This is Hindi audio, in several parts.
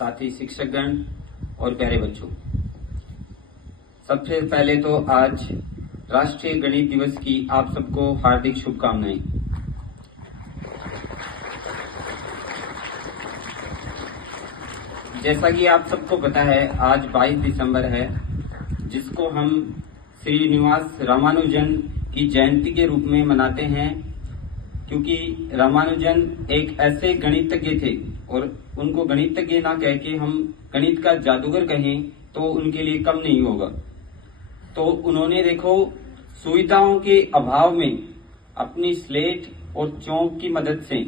साथी शिक्षकगण और प्यारे बच्चों, सबसे पहले तो आज राष्ट्रीय गणित दिवस की आप सबको हार्दिक शुभकामनाएं। जैसा कि आप सबको पता है, आज 22 दिसंबर है, जिसको हम श्रीनिवास रामानुजन की जयंती के रूप में मनाते हैं, क्योंकि रामानुजन एक ऐसे गणितज्ञ थे और उनको गणितज्ञ ना कह के हम गणित का जादूगर कहें तो उनके लिए कम नहीं होगा। तो उन्होंने देखो सुविधाओं के अभाव में अपनी स्लेट और चौक की मदद से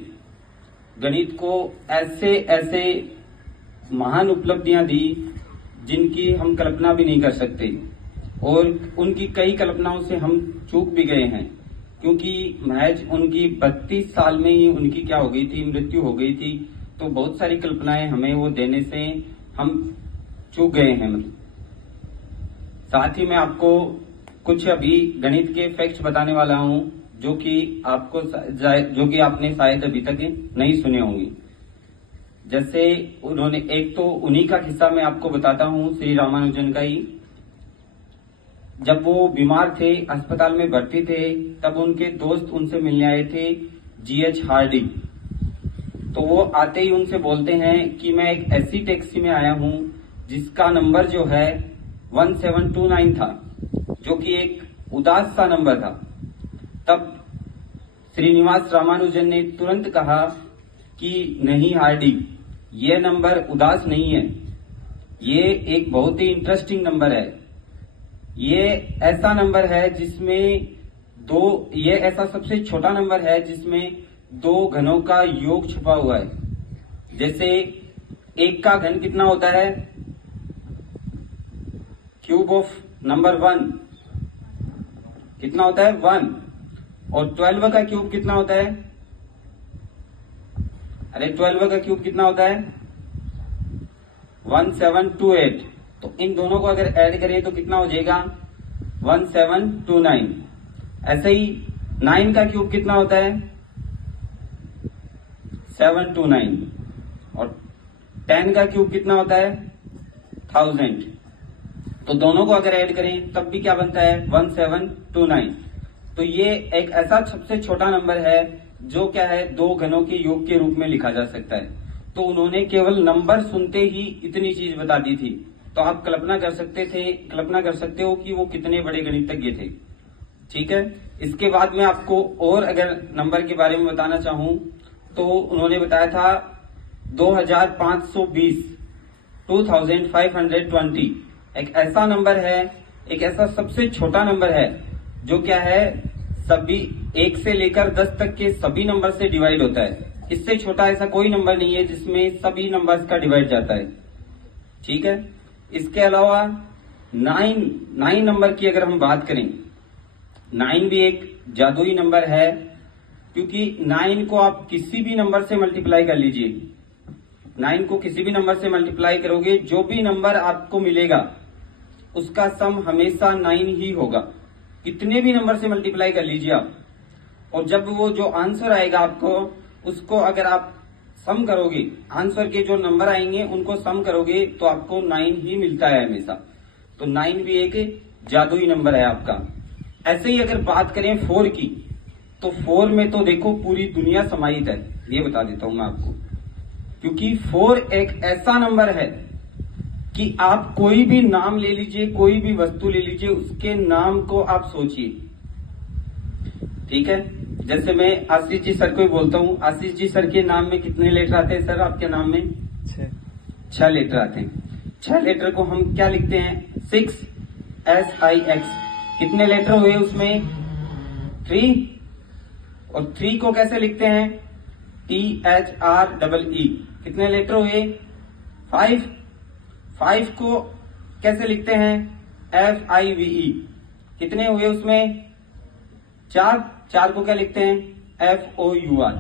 गणित को ऐसे ऐसे महान उपलब्धियां दी जिनकी हम कल्पना भी नहीं कर सकते, और उनकी कई कल्पनाओं से हम चूक भी गए हैं, क्योंकि महज उनकी 32 साल में ही उनकी क्या हो गई थी, मृत्यु हो गई थी। तो बहुत सारी कल्पनाएं हमें वो देने से हम चूक गए हैं। साथ ही मैं आपको कुछ अभी गणित के फैक्ट्स बताने वाला हूं, जो कि आपने शायद अभी तक नहीं सुने होंगे। जैसे उन्होंने एक तो उन्हीं का किस्सा मैं आपको बताता हूं, श्री रामानुजन का ही। जब वो बीमार थे, अस्पताल में भर्ती थे, तब उनके दोस्त उनसे मिलने आए थे, जीएच हार्डी। तो वो आते ही उनसे बोलते हैं कि मैं एक ऐसी टैक्सी में आया हूं जिसका नंबर जो है 1729 था, जो कि एक उदास सा नंबर था। तब श्रीनिवास रामानुजन ने तुरंत कहा कि नहीं हार्डी, ये नंबर उदास नहीं है, ये एक बहुत ही इंटरेस्टिंग नंबर है। ये ऐसा नंबर है जिसमें ये ऐसा सबसे छोटा नंबर है जिसमें दो घनों का योग छुपा हुआ है। जैसे एक का घन कितना होता है, क्यूब ऑफ नंबर 1 कितना होता है 1, और 12 का क्यूब कितना होता है, अरे 12 का क्यूब कितना होता है 1728। तो इन दोनों को अगर ऐड करें तो कितना हो जाएगा 1729। ऐसे ही 9 का क्यूब कितना होता है 729, और 10 का क्यूब कितना होता है 1000। तो दोनों को अगर ऐड करें तब भी क्या बनता है 1729। तो ये एक ऐसा सबसे छोटा नंबर है जो क्या है दो घनों के योग के रूप में लिखा जा सकता है। तो उन्होंने केवल नंबर सुनते ही इतनी चीज बता दी थी। तो आप कल्पना कर सकते हो कि वो कितने बड़े गणितज्ञ थे। ठीक है, इसके बाद में आपको और अगर नंबर के बारे में बताना चाहूं तो उन्होंने बताया था 2520 2520 एक ऐसा नंबर है, एक ऐसा सबसे छोटा नंबर है जो क्या है सभी 1 से लेकर 10 तक के सभी नंबर से डिवाइड होता है। इससे छोटा ऐसा कोई नंबर नहीं है जिसमें सभी नंबर्स का डिवाइड जाता है। ठीक है, इसके अलावा 9 नंबर की अगर हम बात करें, 9 भी एक जादुई नंबर है, क्योंकि 9 को आप किसी भी नंबर से मल्टीप्लाई कर लीजिए। 9 को किसी भी नंबर से मल्टीप्लाई करोगे, जो भी नंबर आपको मिलेगा उसका सम हमेशा 9 ही होगा। कितने भी नंबर से मल्टीप्लाई कर लीजिए आप, और जब वो जो आंसर आएगा आपको, उसको अगर आप सम करोगे, आंसर के जो नंबर आएंगे उनको सम करोगे तो आपको 9 ही मिलता है हमेशा। तो 9 भी एक जादुई नंबर है आपका। ऐसे ही अगर बात करें 4 की, तो 4 में तो देखो पूरी दुनिया समाहित है, ये बता देता हूं मैं आपको। क्योंकि 4 एक ऐसा नंबर है कि आप कोई भी नाम ले लीजिए, कोई भी वस्तु ले लीजिए, उसके नाम को आप सोचिए। ठीक है, जैसे मैं आशीष जी सर को ही बोलता हूँ, आशीष जी सर के नाम में कितने लेटर आते हैं सर आपके नाम में? 6 लेटर आते हैं। 6 लेटर को हम क्या लिखते हैं 6SIX। कितने लेटर हुए उसमें 3, और 3 को कैसे लिखते हैं THREE। कितने लेटर हुए 5 को कैसे लिखते हैं FIVE। कितने हुए उसमें 4 को क्या लिखते हैं FOUR।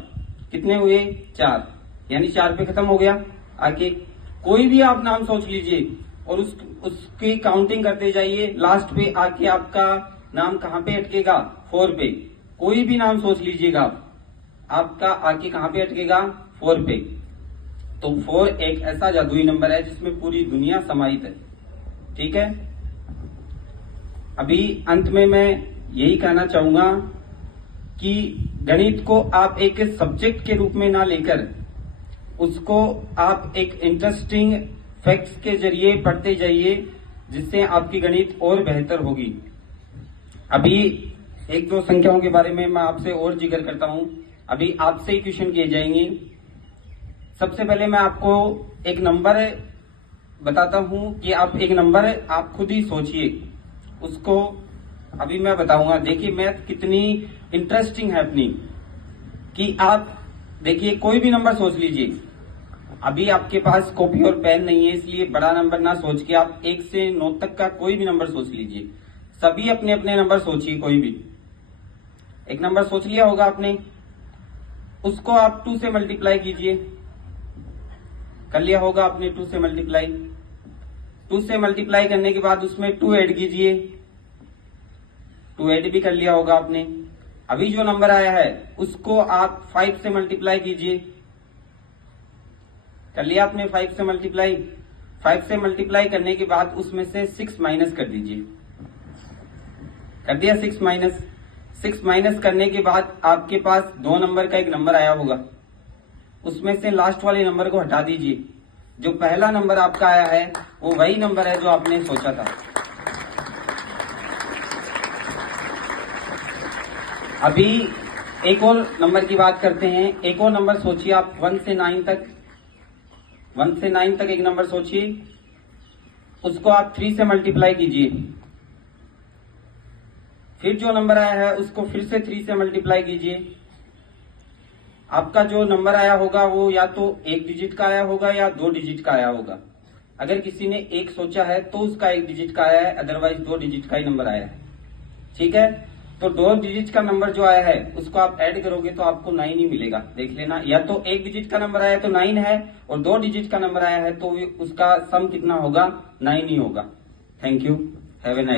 कितने हुए 4, यानी 4 पे खत्म हो गया। आगे कोई भी आप नाम सोच लीजिए और उसकी काउंटिंग करते जाइए, लास्ट पे आके आपका नाम कहां पे अटकेगा 4 पे। कोई भी नाम सोच लीजिएगा आपका आके कहां पे अटकेगा 4 पे। तो 4 एक ऐसा जादुई नंबर है जिसमें पूरी दुनिया समाहित है। ठीक है, अभी अंत में मैं यही कहना चाहूंगा कि गणित को आप एक सब्जेक्ट के रूप में ना लेकर उसको आप एक इंटरेस्टिंग फैक्ट्स के जरिए पढ़ते जाइए, जिससे आपकी गणित और बेहतर होगी। अभी एक दो संख्याओं के बारे में मैं आपसे और जिक्र करता हूं। अभी आपसे ही क्वेश्चन किए जाएंगे। सबसे पहले मैं आपको एक नंबर बताता हूं कि आप एक नंबर आप खुद ही सोचिए उसको। अभी मैं बताऊंगा। देखिए मैथ कितनी इंटरेस्टिंग है अपनी, कि आप देखिए कोई भी नंबर सोच लीजिए। अभी आपके पास कॉपी और पेन नहीं है, इसलिए बड़ा नंबर ना सोच के आप 1 से 9 तक का कोई भी नंबर सोच लीजिए। सभी अपने अपने नंबर सोचिए। कोई भी एक नंबर सोच लिया होगा आपने, उसको आप 2 से मल्टीप्लाई कीजिए। कर लिया होगा आपने 2 से मल्टीप्लाई। 2 से मल्टीप्लाई करने के बाद उसमें 2 ऐड कीजिए। 2 ऐड भी कर लिया होगा आपने। अभी जो नंबर आया है उसको आप 5 से मल्टीप्लाई कीजिए। कर लिया आपने 5 से मल्टीप्लाई। 5 से मल्टीप्लाई करने के बाद उसमें से 6 माइनस कर दीजिए। कर दिया 6 माइनस। 6 माइनस करने के बाद आपके पास 2 नंबर का एक नंबर आया होगा, उसमें से लास्ट वाले नंबर को हटा दीजिए। जो पहला नंबर आपका आया है वो वही नंबर है जो आपने सोचा था। अभी एक और नंबर की बात करते हैं। एक और नंबर सोचिए आप 1 से 9 तक। 1 से 9 तक एक नंबर सोचिए, उसको आप 3 से मल्टीप्लाई कीजिए। फिर जो नंबर आया है उसको फिर से 3 से मल्टीप्लाई कीजिए। आपका जो नंबर आया होगा वो या तो 1 डिजिट का आया होगा या 2 डिजिट का आया होगा। अगर किसी ने 1 सोचा है तो उसका 1 डिजिट का आया है, अदरवाइज 2 डिजिट का ही नंबर आया है। ठीक है, तो 2 डिजिट का नंबर जो आया है उसको आप ऐड करोगे तो आपको 9 ही मिलेगा। देख लेना, या तो 1 डिजिट का नंबर आया तो 9 है, और 2 डिजिट का नंबर आया है तो उसका सम कितना होगा, 9 ही होगा। Thank you, have a nice.